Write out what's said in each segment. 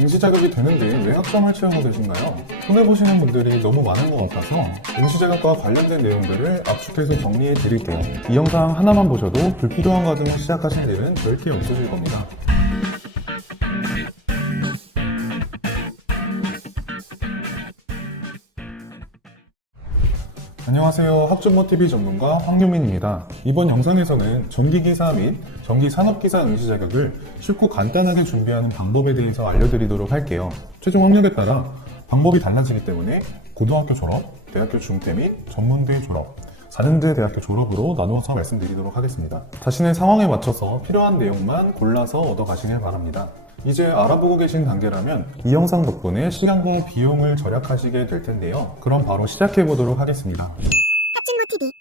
응시 자격이 되는데 왜 학점을 채우고 계신가요? 손해보시는 분들이 너무 많은 것 같아서 응시 자격과 관련된 내용들을 압축해서 정리해 드릴게요. 이 영상 하나만 보셔도 불필요한 과정을 시작하실 일은 절대 없으실 겁니다. 안녕하세요. 학점모TV 전문가 황유민입니다. 이번 영상에서는 전기기사 및 전기산업기사 응시 자격을 쉽고 간단하게 준비하는 방법에 대해서 알려드리도록 할게요. 최종 학력에 따라 방법이 달라지기 때문에 고등학교 졸업, 대학교 중퇴 및 전문대 졸업, 4년제 대학교 졸업으로 나누어서 말씀드리도록 하겠습니다. 자신의 상황에 맞춰서 필요한 내용만 골라서 얻어가시길 바랍니다. 이제 알아보고 계신 단계라면 이 영상 덕분에 시간과 비용을 절약하시게 될 텐데요. 그럼 바로 시작해 보도록 하겠습니다. 학점모TV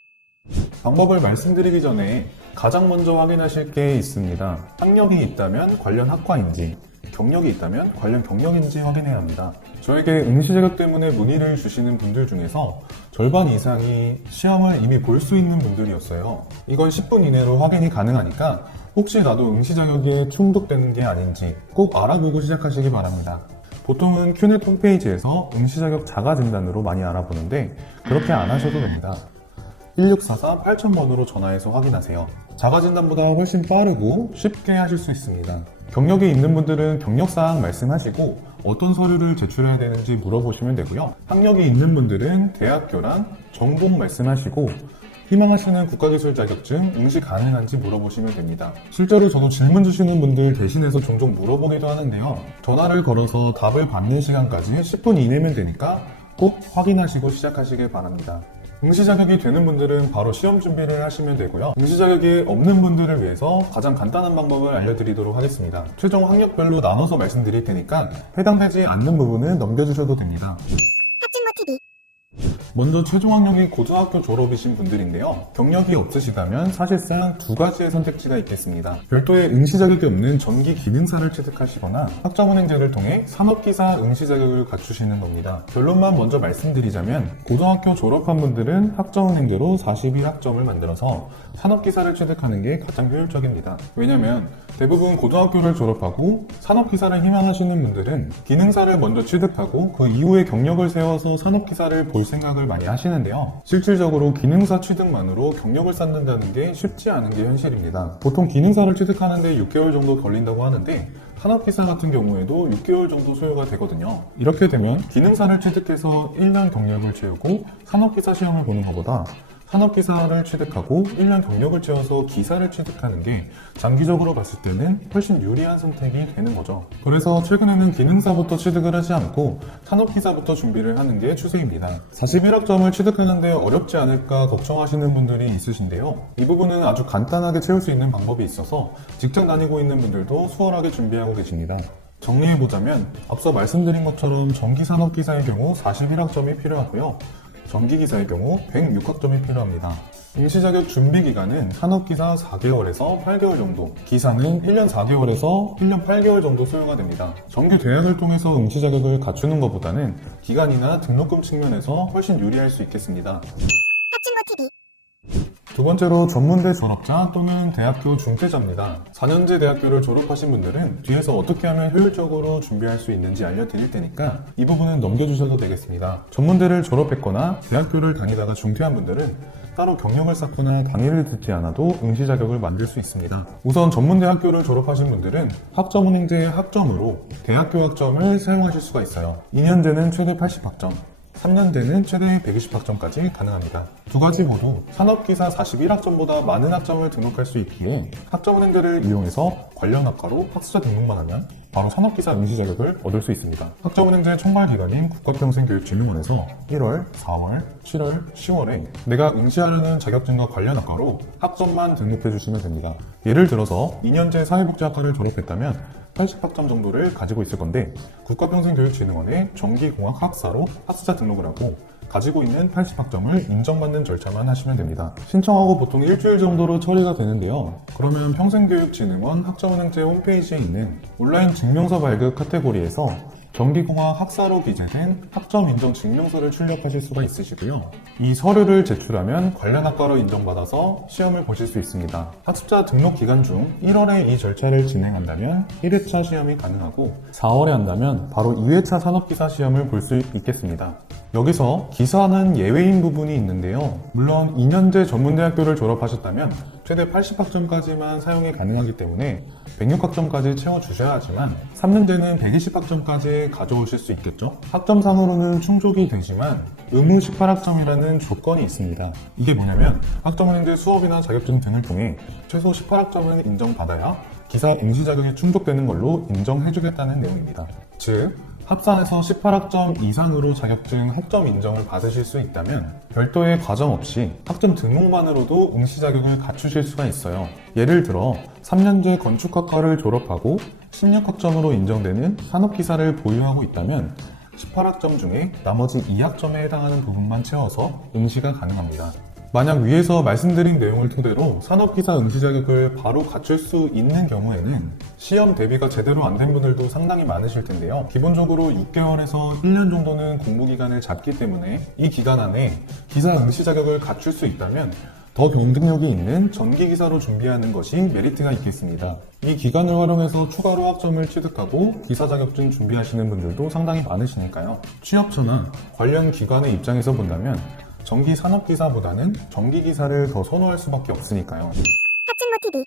방법을 말씀드리기 전에 가장 먼저 확인하실 게 있습니다. 학력이 있다면 관련 학과인지, 경력이 있다면 관련 경력인지 확인해야 합니다. 저에게 응시 자격 때문에 문의를 주시는 분들 중에서 절반 이상이 시험을 이미 볼 수 있는 분들이었어요. 이건 10분 이내로 확인이 가능하니까 혹시 나도 응시 자격에 충족되는 게 아닌지 꼭 알아보고 시작하시기 바랍니다. 보통은 큐넷 홈페이지에서 응시 자격 자가 진단으로 많이 알아보는데 그렇게 안 하셔도 됩니다. 1644-8000번으로 전화해서 확인하세요. 자가 진단보다 훨씬 빠르고 쉽게 하실 수 있습니다. 경력이 있는 분들은 경력사항 말씀하시고 어떤 서류를 제출해야 되는지 물어보시면 되고요. 학력이 있는 분들은 대학교랑 전공 말씀하시고 희망하시는 국가기술 자격증 응시 가능한지 물어보시면 됩니다. 실제로 저도 질문 주시는 분들 대신해서 종종 물어보기도 하는데요. 전화를 걸어서 답을 받는 시간까지 10분 이내면 되니까 꼭 확인하시고 시작하시길 바랍니다. 응시 자격이 되는 분들은 바로 시험 준비를 하시면 되고요. 응시 자격이 없는 분들을 위해서 가장 간단한 방법을 알려드리도록 하겠습니다. 최종 학력별로 나눠서 말씀드릴 테니까 해당되지 않는 부분은 넘겨주셔도 됩니다. 학점모TV 먼저 최종 학력이 고등학교 졸업이신 분들인데요. 경력이 없으시다면 사실상 두 가지의 선택지가 있겠습니다. 별도의 응시 자격이 없는 전기 기능사를 취득하시거나 학점은행제를 통해 산업기사 응시 자격을 갖추시는 겁니다. 결론만 먼저 말씀드리자면 고등학교 졸업한 분들은 학점은행제로 41학점을 만들어서 산업기사를 취득하는 게 가장 효율적입니다. 왜냐면 대부분 고등학교를 졸업하고 산업기사를 희망하시는 분들은 기능사를 먼저 취득하고 그 이후에 경력을 세워서 산업기사를 볼 생각을 많이 하시는데요. 실질적으로 기능사 취득만으로 경력을 쌓는다는 게 쉽지 않은 게 현실입니다. 보통 기능사를 취득하는데 6개월 정도 걸린다고 하는데 산업기사 같은 경우에도 6개월 정도 소요가 되거든요. 이렇게 되면 기능사를 취득해서 1년 경력을 채우고 산업기사 시험을 보는 것보다 산업기사를 취득하고 1년 경력을 채워서 기사를 취득하는 게 장기적으로 봤을 때는 훨씬 유리한 선택이 되는 거죠. 그래서 최근에는 기능사부터 취득을 하지 않고 산업기사부터 준비를 하는 게 추세입니다. 41학점을 취득하는데 어렵지 않을까 걱정하시는 분들이 있으신데요. 이 부분은 아주 간단하게 채울 수 있는 방법이 있어서 직장 다니고 있는 분들도 수월하게 준비하고 계십니다. 정리해보자면 앞서 말씀드린 것처럼 전기산업기사의 경우 41학점이 필요하고요. 전기기사의 경우 106학점이 필요합니다. 응시 자격 준비 기간은 산업기사 4개월에서 8개월 정도, 기사는 1년 4개월에서 1년 8개월 정도 소요가 됩니다. 정규 대학을 통해서 응시 자격을 갖추는 것보다는 기간이나 등록금 측면에서 훨씬 유리할 수 있겠습니다. 학점모TV 두 번째로 전문대 졸업자 또는 대학교 중퇴자입니다. 4년제 대학교를 졸업하신 분들은 뒤에서 어떻게 하면 효율적으로 준비할 수 있는지 알려드릴 테니까 이 부분은 넘겨주셔도 되겠습니다. 전문대를 졸업했거나 대학교를 다니다가 중퇴한 분들은 따로 경력을 쌓거나 강의를 듣지 않아도 응시 자격을 만들 수 있습니다. 우선 전문대 학교를 졸업하신 분들은 학점은행제의 학점으로 대학교 학점을 사용하실 수가 있어요. 2년제는 최대 80학점, 3년제는 최대 120학점까지 가능합니다. 두 가지 모두 산업기사 41학점보다 많은 학점을 등록할 수 있기에 학점은행제를 이용해서 관련 학과로 학습자 등록만 하면 바로 산업기사 응시 자격을 얻을 수 있습니다. 학점은행제 총괄기관인 국가평생교육진흥원에서 1월, 4월, 7월, 10월에 내가 응시하려는 자격증과 관련 학과로 학점만 등록해 주시면 됩니다. 예를 들어서 2년제 사회복지학과를 졸업했다면 80학점 정도를 가지고 있을 건데 국가평생교육진흥원에 전기공학 학사로 학습자 등록을 하고 가지고 있는 80학점을 인정받는 절차만 하시면 됩니다. 신청하고 보통 일주일 정도로 처리가 되는데요. 그러면 평생교육진흥원 학점은행제 홈페이지에 있는 온라인 증명서 발급 카테고리에서 경기공학 학사로 기재된 학점 인정 증명서를 출력하실 수가 있으시고요. 이 서류를 제출하면 관련 학과로 인정받아서 시험을 보실 수 있습니다. 학습자 등록 기간 중 1월에 이 절차를 진행한다면 1회차 시험이 가능하고 4월에 한다면 바로 2회차 산업기사 시험을 볼 수 있겠습니다. 여기서 기사는 예외인 부분이 있는데요. 물론 2년제 전문대학교를 졸업하셨다면 최대 80학점까지만 사용이 가능하기 때문에 106학점까지 채워주셔야 하지만 3년제는 120학점까지 가져오실 수 있겠죠. 학점상으로는 충족이 되지만 의무 18학점이라는 조건이 있습니다. 이게 뭐냐면 학점은행제 수업이나 자격증 등을 통해 최소 18학점은 인정받아야 기사 응시 자격이 충족되는 걸로 인정해주겠다는 내용입니다. 즉 합산해서 18학점 이상으로 자격증 학점 인정을 받으실 수 있다면 별도의 과정 없이 학점 등록만으로도 응시 자격을 갖추실 수가 있어요. 예를 들어 3년제 건축학과를 졸업하고 16학점으로 인정되는 산업기사를 보유하고 있다면 18학점 중에 나머지 2학점에 해당하는 부분만 채워서 응시가 가능합니다. 만약 위에서 말씀드린 내용을 토대로 산업기사 응시 자격을 바로 갖출 수 있는 경우에는 시험 대비가 제대로 안 된 분들도 상당히 많으실 텐데요. 기본적으로 6개월에서 1년 정도는 공부기간을 잡기 때문에 이 기간 안에 기사 응시 자격을 갖출 수 있다면 더 경쟁력이 있는 전기기사로 준비하는 것이 메리트가 있겠습니다. 이 기간을 활용해서 추가로 학점을 취득하고 기사 자격증 준비하시는 분들도 상당히 많으시니까요. 취업처나 관련 기관의 입장에서 본다면 전기 산업기사보다는 전기기사를 더 선호할 수밖에 없으니까요. 학진모TV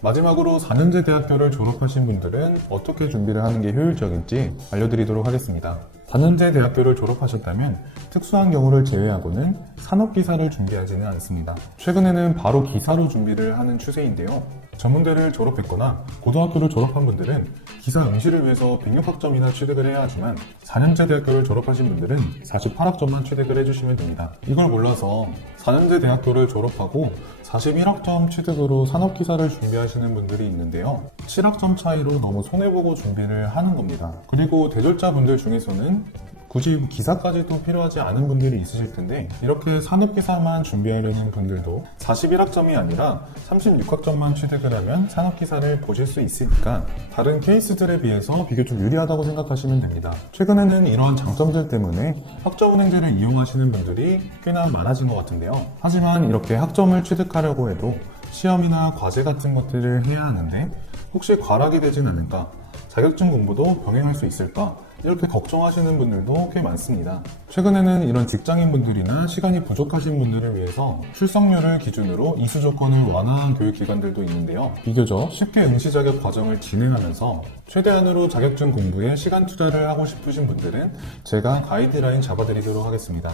마지막으로 4년제 대학교를 졸업하신 분들은 어떻게 준비를 하는 게 효율적일지 알려드리도록 하겠습니다. 4년제 대학교를 졸업하셨다면 특수한 경우를 제외하고는 산업기사를 준비하지는 않습니다. 최근에는 바로 기사로 준비를 하는 추세인데요. 전문대를 졸업했거나 고등학교를 졸업한 분들은 기사 응시를 위해서 106학점이나 취득을 해야 하지만 4년제 대학교를 졸업하신 분들은 48학점만 취득을 해주시면 됩니다. 이걸 몰라서 4년제 대학교를 졸업하고 41학점 취득으로 산업기사를 준비하시는 분들이 있는데요. 7학점 차이로 너무 손해보고 준비를 하는 겁니다. 그리고 대졸자분들 중에서는 굳이 기사까지도 필요하지 않은 분들이 있으실 텐데 이렇게 산업기사만 준비하려는 분들도 41학점이 아니라 36학점만 취득을 하면 산업기사를 보실 수 있으니까 다른 케이스들에 비해서 비교적 유리하다고 생각하시면 됩니다. 최근에는 이러한 장점들 때문에 학점은행제를 이용하시는 분들이 꽤나 많아진 것 같은데요. 하지만 이렇게 학점을 취득하려고 해도 시험이나 과제 같은 것들을 해야 하는데 혹시 과락이 되진 않을까? 자격증 공부도 병행할 수 있을까? 이렇게 걱정하시는 분들도 꽤 많습니다. 최근에는 이런 직장인분들이나 시간이 부족하신 분들을 위해서 출석률을 기준으로 이수 조건을 완화한 교육기관들도 있는데요. 비교적 쉽게 응시 자격 과정을 진행하면서 최대한으로 자격증 공부에 시간 투자를 하고 싶으신 분들은 제가 가이드라인 잡아드리도록 하겠습니다.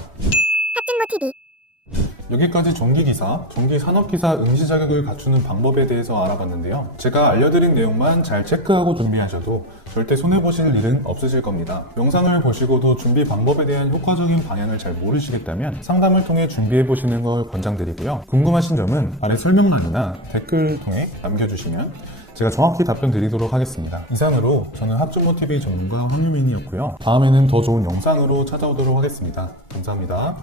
학진모TV 여기까지 전기기사, 전기산업기사 응시 자격을 갖추는 방법에 대해서 알아봤는데요. 제가 알려드린 내용만 잘 체크하고 준비하셔도 절대 손해보실 일은 없으실 겁니다. 영상을 보시고도 준비 방법에 대한 효과적인 방향을 잘 모르시겠다면 상담을 통해 준비해보시는 걸 권장드리고요. 궁금하신 점은 아래 설명란이나 댓글 통해 남겨주시면 제가 정확히 답변 드리도록 하겠습니다. 이상으로 저는 학진모TV 전문가 황유민이었고요. 다음에는 더 좋은 영상으로 찾아오도록 하겠습니다. 감사합니다.